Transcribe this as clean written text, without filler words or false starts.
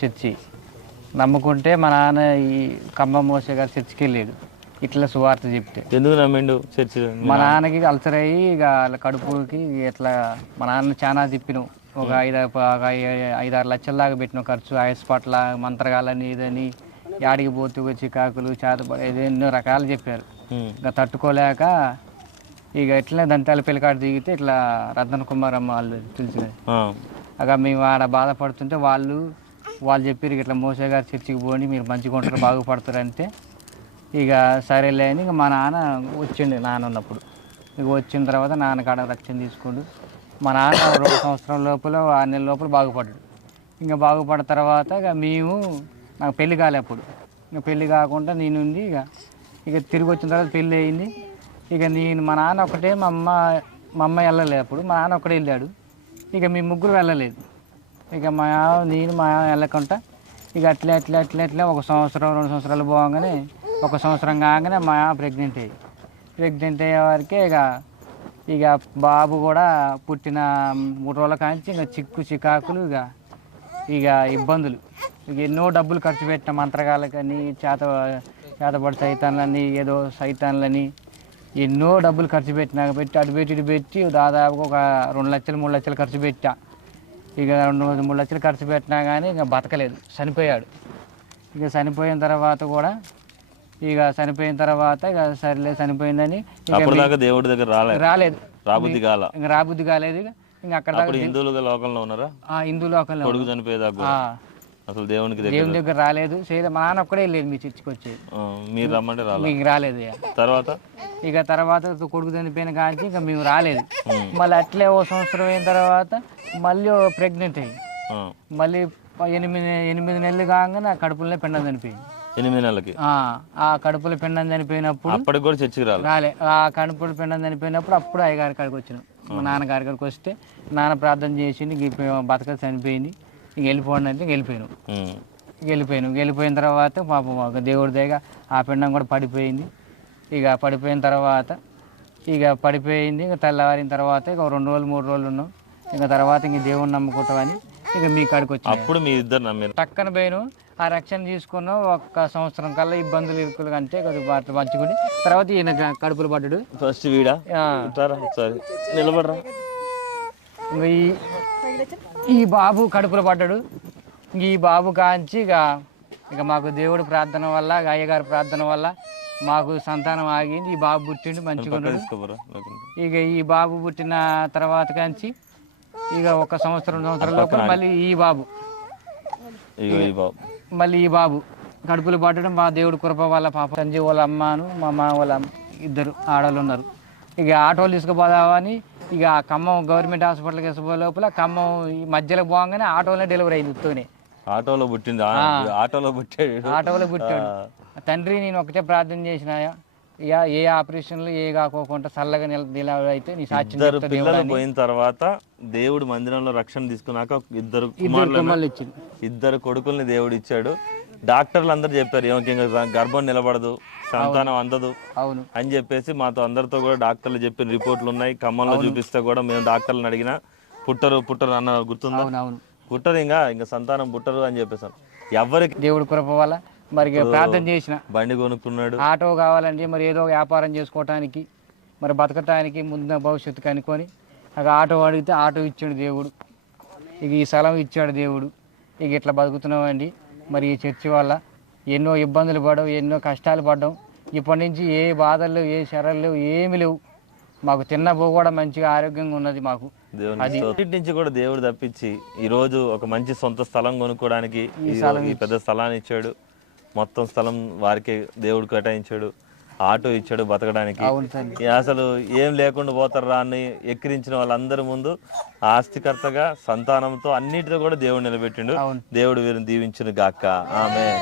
Church నమ్ముకుంటే మా నాన్న ఈ ఖమ్మం మోసే గారు చర్చికి వెళ్ళాడు. ఇట్లా సువార్త చెప్తే ఎందుకు నమ్మిండు చర్చి? మా నాన్నకి అల్సర్ అయ్యి ఇక కడుపుకి ఇట్లా మా నాన్న చాలా తిప్పినాం. ఒక 5-6 లక్షల దాకా పెట్టిన ఖర్చు. హాస్పిటల్ మంత్రగాలని ఇదని యాడికి పోతూ చికాకులు ఎన్నో రకాలు చెప్పారు. ఇంకా తట్టుకోలేక ఇక ఇట్లా దంతాల పిల్లకాడు దిగితే ఇట్లా రతన్ కుమార్ అమ్మ వాళ్ళు తెలిసినది. అక మేము ఆడ బాధపడుతుంటే వాళ్ళు చెప్పారు ఇట్లా మోసే గారు చర్చికి పోండి, మీరు మంచిగా ఉంటారు, బాగుపడతారు అంటే ఇక సరేలే అని ఇక మా నాన్న వచ్చిండు. నాన్న ఉన్నప్పుడు ఇక వచ్చిన తర్వాత నాన్న కాడ రక్షణ తీసుకుండు. మా నాన్న 2 సంవత్సరాల లోపల 6 నెలల లోపల బాగుపడ్డాడు. ఇంకా బాగుపడిన తర్వాత ఇక నాకు పెళ్ళి కాలే అప్పుడు. ఇంకా పెళ్ళి కాకుండా నేనుండి ఇక తిరిగి వచ్చిన తర్వాత పెళ్ళి అయింది. ఇక మా నాన్న ఒకటే మా అమ్మ వెళ్ళలేదు. అప్పుడు మా నాన్న ఒకటే వెళ్ళాడు. ఇక మేము ముగ్గురు వెళ్ళలేదు. ఇక నేను వెళ్ళకుండా ఇక అట్లా 1 సంవత్సరం 2 సంవత్సరాలు పోగానే 1 సంవత్సరం కాగానే ప్రెగ్నెంట్ అయ్యే వరకే ఇక బాబు కూడా పుట్టిన 3 రోజుల కాంచి ఇంకా చికాకులు ఇక ఇబ్బందులు. ఇక ఎన్నో డబ్బులు ఖర్చు పెట్టిన మంత్రగాళ్ళకని చేతబడి సైతాన్లని ఏదో సైతాన్లని ఎన్నో డబ్బులు ఖర్చు పెట్టి దాదాపు ఒక 2 లక్షలు 3 లక్షలు ఖర్చు పెట్టా. ఇక 2-3 లక్షలు ఖర్చు పెట్టినా కానీ ఇక బతకలేదు, చనిపోయాడు. ఇక చనిపోయిన తర్వాత కూడా ఇక సరేలే చనిపోయిందని దేవుడి దగ్గర రాలేదు, రాబుద్ది కాలేదు. ఇంకా అక్కడ హిందూ లోకంలో ఉన్నారా? హిందూ లోకంలో అసలు దేవుని దగ్గర రాలేదు. మా నాన్న ఒక్కడే వెళ్ళేది మీ చర్చికి వచ్చేది. మీరు రమ్మంటే మీకు రాలేదు. తర్వాత కొడుకు చనిపోయిన కానీ ఇంకా మేము రాలేదు. మళ్ళీ అట్లే 1 సంవత్సరం అయిన తర్వాత మళ్ళీ ప్రెగ్నెంట్ అయ్యి మళ్ళీ 8 నెలలు కాగానే కడుపులోనే పిండం చనిపోయింది. 8 నెలలకి ఆ కడుపులో పిండం చనిపోయినప్పుడు కూడా చర్చికి రాలే. ఆ కడుపులో పిండం చనిపోయినప్పుడు అప్పుడు అయ్యగారి కాడికి వచ్చినాం. మా నాన్నగారి కాడికి వస్తే నాన్న ప్రార్థన చేసింది, బతక చనిపోయింది, ఇంక వెళ్ళిపోండి అంటే వెళ్ళిపోయిన తర్వాత పాపం ఒక దేవుడి దగ్గర ఆ పిండం కూడా పడిపోయింది. ఇక పడిపోయిన తర్వాత ఇక తెల్లవారిన తర్వాత ఇక 2 రోజులు 3 రోజులు ఉన్నాం. ఇక తర్వాత ఇంక దేవుడిని నమ్ముకుంటామని ఇక మీ కాడికి వచ్చి అప్పుడు మీ ఇద్దరు నమ్మారు. టక్కన పోయిన ఆ రక్షణ తీసుకున్నాం. 1 సంవత్సరం కల్లా ఇబ్బందులు అంటే మంచుకుని తర్వాత ఈయన కడుపులు పడ్డాడు. ఫస్ట్ వీడా నిలబడరా. ఇంకా ఈ బాబు కడుపులో పడ్డాడు. ఈ బాబు కాంచి ఇక మాకు దేవుడి ప్రార్థన వల్ల అయ్యగారి ప్రార్థన వల్ల మాకు సంతానం ఆగింది. ఈ బాబు పుట్టిండు, మంచిగా ఉన్నాడు. ఇక ఈ బాబు పుట్టిన తర్వాత కాంచి ఇక 1 సంవత్సరం 2 సంవత్సరాల లోపల మళ్ళీ ఈ బాబు కడుపులు పట్టడం మా దేవుడి కృప వల్ల పాప సంజయ్ వాళ్ళ అమ్మను మా అమ్మ వాళ్ళ 2 ఆడవాళ్ళు ఉన్నారు. ఇక ఆటోలు తీసుకుపోదామని ఇక ఖమ్మం గవర్నమెంట్ హాస్పిటల్కి వేసిపోయే లోపల ఖమ్మం ఈ మధ్యలో పోగానే ఆటోలోనే డెలివరీ అయింది. ఉత్తోనే ఆటోలో పుట్టాడు. తండ్రి నేను ఒకటే ప్రార్థన చేసిన, ఏ ఆపరేషన్లు ఏ కాకోకుండా చల్లగా నిలబడి అయితే నీ సాక్షి. పిల్లలు పోయిన తర్వాత దేవుడు మందిరంలో రక్షణ తీసుకున్నాక 2 కొడుకుల్ని దేవుడు ఇచ్చాడు. డాక్టర్లు అందరూ చెప్పారు గర్భం నిలబడదు, సంతానం అందదు అని చెప్పేసి మాతో అందరితో కూడా డాక్టర్లు చెప్పిన రిపోర్ట్లు ఉన్నాయి. ఖమ్మంలో చూపిస్తే కూడా మేము డాక్టర్లను అడిగినా పుట్టరు అన్న గుర్తుందా? పుట్టరు, ఇంకా సంతానం పుట్టరు అని చెప్పేసాం. ఎవరికి దేవుడి కృప వల్ల మరి ప్రార్థన చేసిన బండి కొనుక్కున్నాడు, ఆటో కావాలంటే మరి ఏదో వ్యాపారం చేసుకోవటానికి మరి బతకటానికి ముందు భవిష్యత్తు అనుకొని ఆటో అడిగితే ఆటో ఇచ్చాడు దేవుడు. ఇక ఈ స్థలం ఇచ్చాడు దేవుడు. ఇక ఇట్లా బతుకుతున్నామండి. మరి ఈ చర్చి వల్ల ఎన్నో ఇబ్బందులు పడవు, ఎన్నో కష్టాలు పడ్డాం. ఇప్పటి నుంచి ఏ బాధలు లేవు, ఏ శరలు లేవు, ఏమి లేవు. మాకు తిన్నబో కూడా మంచిగా ఆరోగ్యంగా ఉన్నది. మాకు దేవుడి నుంచి కూడా దేవుడు తప్పించి ఈ రోజు ఒక మంచి సొంత స్థలం కొనుక్కోవడానికి ఈ పెద్ద స్థలాన్ని ఇచ్చాడు. మొత్తం స్థలం వారికి దేవుడు కేటాయించాడు. ఆటో ఇచ్చాడు బతకడానికి. అసలు ఏం లేకుండా పోతారా అని ఎక్కిరించిన వాళ్ళందరి ముందు ఆస్తికర్తగా సంతానంతో అన్నిటితో కూడా దేవుడు నిలబెట్టిండు. దేవుడు వీరిని దీవించును గాక. ఆమేన్.